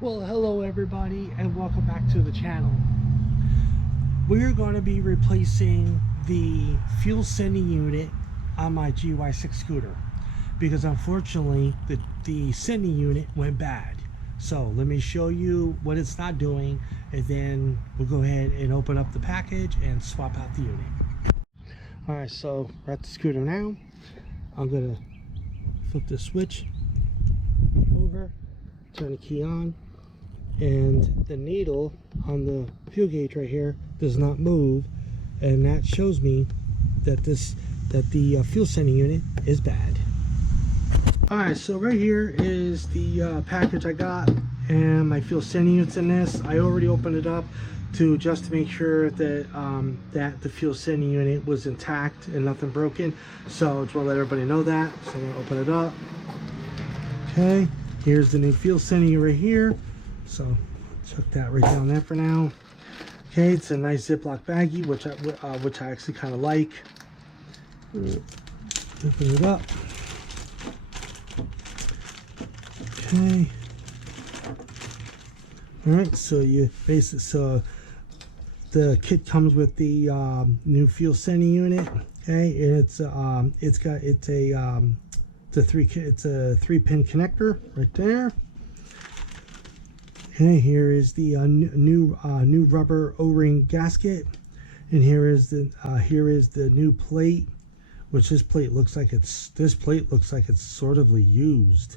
Well, hello everybody and welcome back to the channel. We're going to be replacing the fuel sending unit on my GY6 scooter because unfortunately the sending unit went bad. So let me show you what it's not doing, and then we'll go ahead and open up the package and swap out the unit. Alright, so we're at the scooter now. I'm going to flip the switch over, turn the key on, and the needle on the fuel gauge right here does not move, and that shows me that the fuel sending unit is bad. Alright, so right here is the package I got, and my fuel sending unit's in this. I already opened it up just to make sure that that the fuel sending unit was intact and nothing broken. So I just want to let everybody know that. So I'm going to open it up. Okay, here's the new fuel sending unit right here. So chuck that right down there for now. Okay, it's a nice Ziploc baggie, which I actually kind of like. Open it up. Okay. All right. So the kit comes with the new fuel sending unit. Okay, and it's a 3-pin connector right there. Okay, here is the new rubber O-ring gasket, and here is the new plate, which this plate looks like it's sort of used.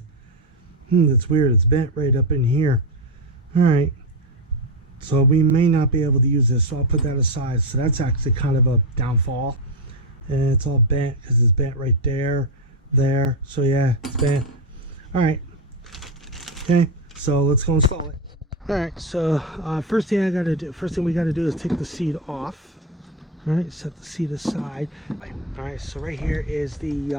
That's weird. It's bent right up in here. All right, so we may not be able to use this, so I'll put that aside. So that's actually kind of a downfall, and it's all bent because it's bent right there. So yeah, it's bent. All right. Okay, so let's go install it. All right, so first thing we got to do is take the seat off. All right, set the seat aside. All right, so right here is the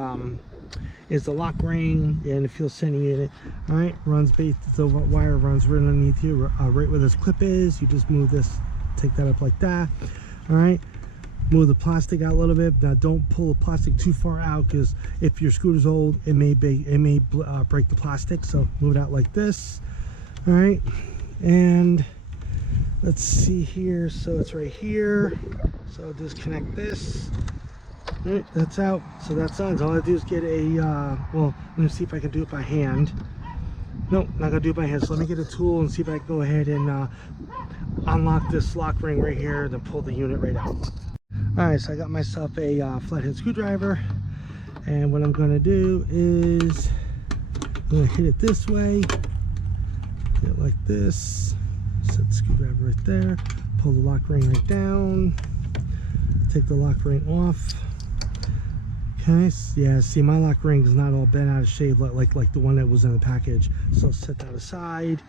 lock ring and the fuel sending unit. All right, the wire runs right underneath you, right where this clip is. You just move this, take that up like that. All right, move the plastic out a little bit. Now don't pull the plastic too far out, because if your scooter's old, it may break the plastic. So move it out like this. All right, and let's see here. So it's right here. So disconnect this. All right, that's out. So that's done. So all I do is get a well, let me see if I can do it by hand. Nope, not gonna do it by hand. So let me get a tool and see if I can go ahead and unlock this lock ring right here, then pull the unit right out. All right, so I got myself a flathead screwdriver, and what I'm gonna do is I'm gonna hit it this way, hit it like this, set the screwdriver right there, pull the lock ring right down, take the lock ring off. Okay, yeah, see, my lock ring is not all bent out of shape like the one that was in the package. So set that aside,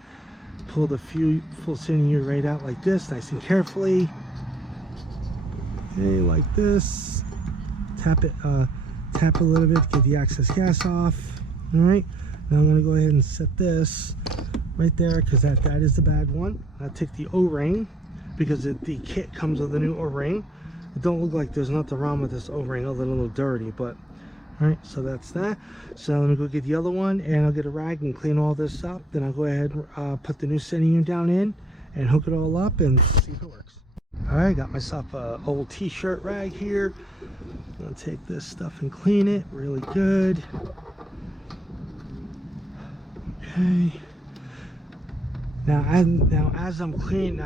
pull the full sending unit right out like this, nice and carefully. Okay, like this. Tap it a little bit to get the excess gas off. All right, now I'm gonna go ahead and set this right there, because that is the bad one. I'll take the O-ring, because the kit comes with a new O-ring. It don't look like there's nothing wrong with this O-ring other than a little dirty, but all right, so that's that. So let me go get the other one, and I'll get a rag and clean all this up. Then I'll go ahead and put the new sending unit down in and hook it all up and see if it works. All right, got myself a old t-shirt rag here. I'm gonna take this stuff and clean it really good. Okay. Now as I'm cleaning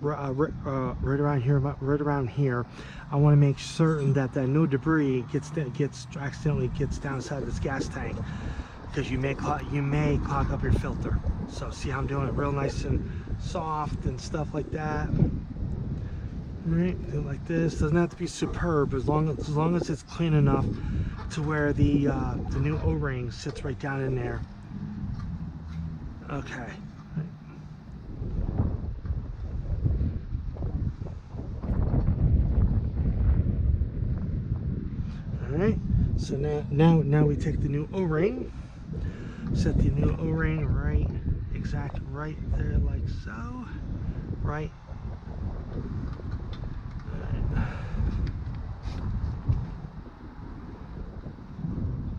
right around here, I want to make certain that no debris accidentally gets down inside this gas tank, because you may clog up your filter. So see how I'm doing it real nice and soft and stuff like that. All right, do it like this. Doesn't have to be superb, as long as it's clean enough to where the new O-ring sits right down in there. Okay. All right. So now we take the new O-ring, set the new O-ring right there, like so. Right.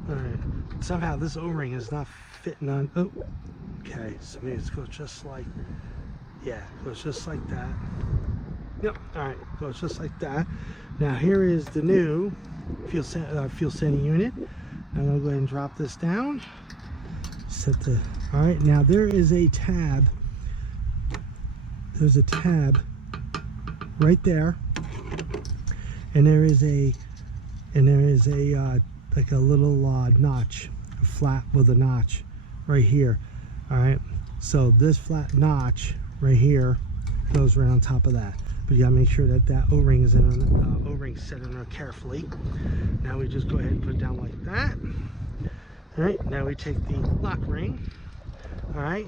All right. Somehow this O-ring is not fitting on. Oh. Okay, so maybe let's go just like, yeah, goes just like that. Yep, all right, goes just like that. Now here is the new fuel sending unit. I'm gonna go ahead and drop this down. Set the, all right, now there is a tab. There's a tab right there, and there is a like a little notch, a flat with a notch right here. All right, so this flat notch right here goes right on top of that, but you gotta make sure that that O-ring is in O-ring set in there carefully. Now we just go ahead and put it down like that. All right, now we take the lock ring. All right,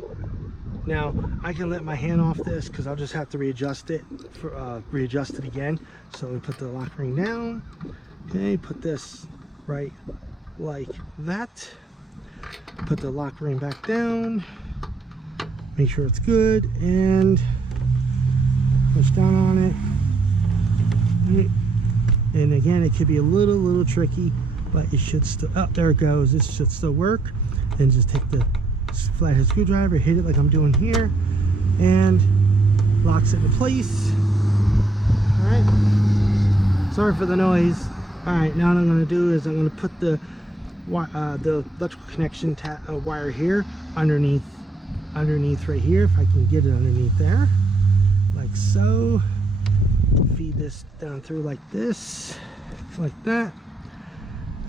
now I can let my hand off this because I'll just have to readjust it again. So we put the lock ring down. Okay, put this right like that. Put the lock ring back down. Make sure it's good and push down on it. Right. And again, it could be a little tricky, but it should still, oh, there it goes. This should still work. And just take the flathead screwdriver, hit it like I'm doing here, and locks it in place. All right, sorry for the noise. All right, now what I'm going to do is I'm going to put the electrical connection wire here underneath right here, if I can get it underneath there, like so. Feed this down through like this, like that.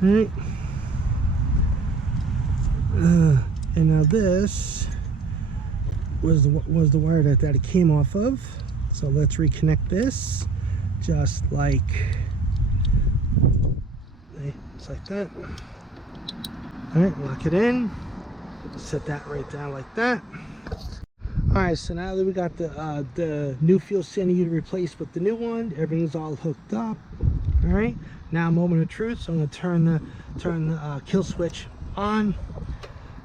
All right, and now this was the wire that it came off of. So let's reconnect this, just like like that. All right, lock it in. Set that right down like that. All right, so now that we got the new fuel sending unit replaced with the new one, everything's all hooked up. All right, now moment of truth. So I'm going to turn the kill switch on,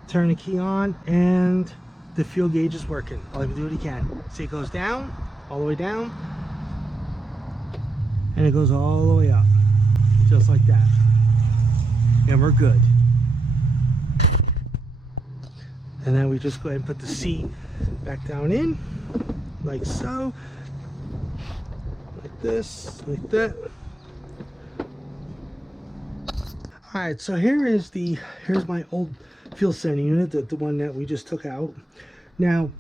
turn the key on, and the fuel gauge is working. I'll even do it again. See, it goes down, all the way down, and it goes all the way up, just like that. And we're good. And then we just go ahead and put the seat back down in, like so, like this, like that. All right, so here's my old fuel sending unit, the one that we just took out. Now,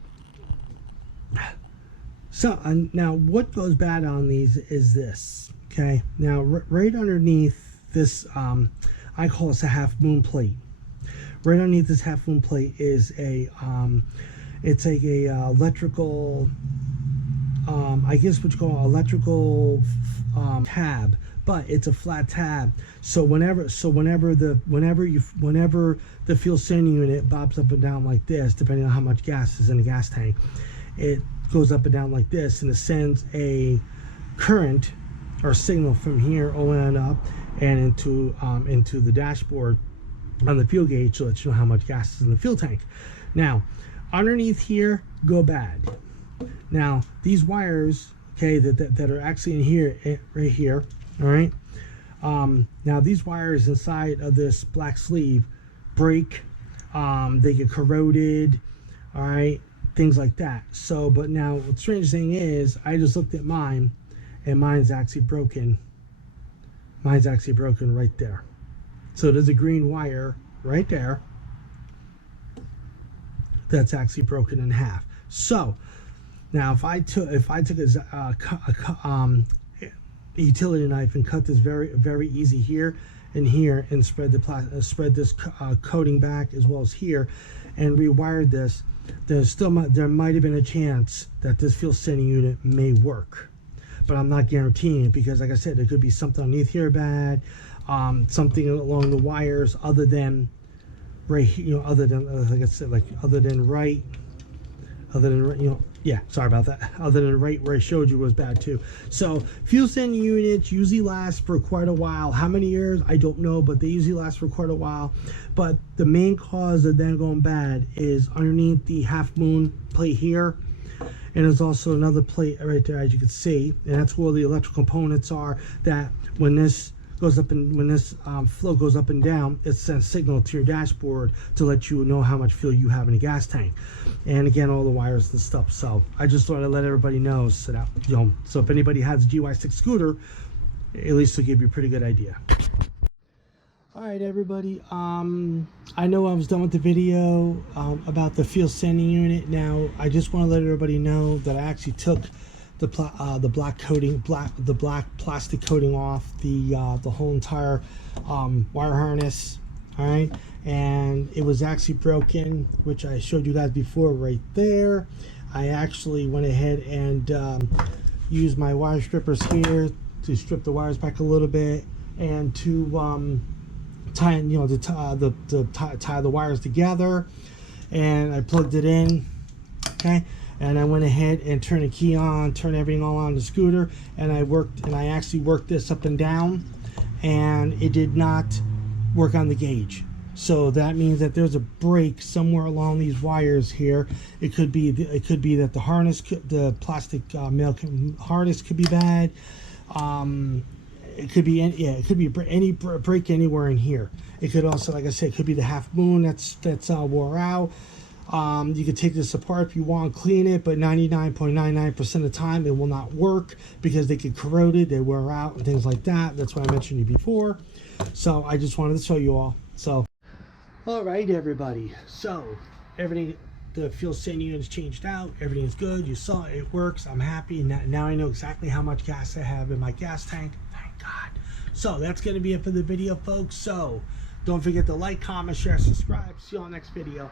now what goes bad on these is this. Okay, now right underneath this, I call this a half moon plate. Right underneath this half moon plate is a it's like a electrical, I guess what you call electrical tab, but it's a flat tab. So whenever the fuel sending unit bobs up and down like this, depending on how much gas is in the gas tank, it goes up and down like this, and it sends a current or signal from here on up and into the dashboard on the fuel gauge to let you know how much gas is in the fuel tank. Now, underneath here go bad. Now, these wires, okay, that are actually in here, right here, all right. Now these wires inside of this black sleeve break, they get corroded, all right, things like that. So, but now the strange thing is, I just looked at mine, and mine's actually broken. Mine's actually broken right there. So there's a green wire right there that's actually broken in half. So now if I took a utility knife and cut this very easy here and here, and spread this coating back as well as here, and rewired this, there might have been a chance that this fuel sending unit may work, but I'm not guaranteeing it, because like I said, there could be something underneath here bad, something along the wires other than right here, you know, other than like I said, like other than right, you know, yeah, sorry about that, other than right where I showed you was bad too. So fuel sending units usually last for quite a while. How many years, I don't know, but they usually last for quite a while. But the main cause of them going bad is underneath the half moon plate here, and there's also another plate right there, as you can see, and that's where the electrical components are, that when this goes up, and when this flow goes up and down, it sends signal to your dashboard to let you know how much fuel you have in a gas tank, and again, all the wires and stuff. So I just thought I'd let everybody know, so that, you know, so if anybody has a GY6 scooter, at least it'll give you a pretty good idea. All right, everybody, I know I was done with the video about the fuel sending unit. Now I just want to let everybody know that I actually took the black plastic coating off the whole entire wire harness. All right, and it was actually broken, which I showed you guys before right there. I actually went ahead and used my wire strippers here to strip the wires back a little bit, and to tie, you know, to tie the wires together, and I plugged it in. Okay, and I went ahead and turned the key on, turned everything all on the scooter, and I actually worked this up and down, and it did not work on the gauge. So that means that there's a break somewhere along these wires here. It could be that the harness, the plastic male harness could be bad. It could be any break anywhere in here. It could also, like I said, it could be the half moon that's wore out. You could take this apart if you want, clean it, but 99.99% of the time it will not work because they get corroded, they wear out, and things like that. That's what I mentioned to you before. So I just wanted to show you all. So, all right, everybody. So everything, the fuel sending unit is changed out. Everything's good. You saw it, it works. I'm happy. Now I know exactly how much gas I have in my gas tank. Thank God. So that's going to be it for the video, folks. So don't forget to like, comment, share, subscribe. See you on the next video.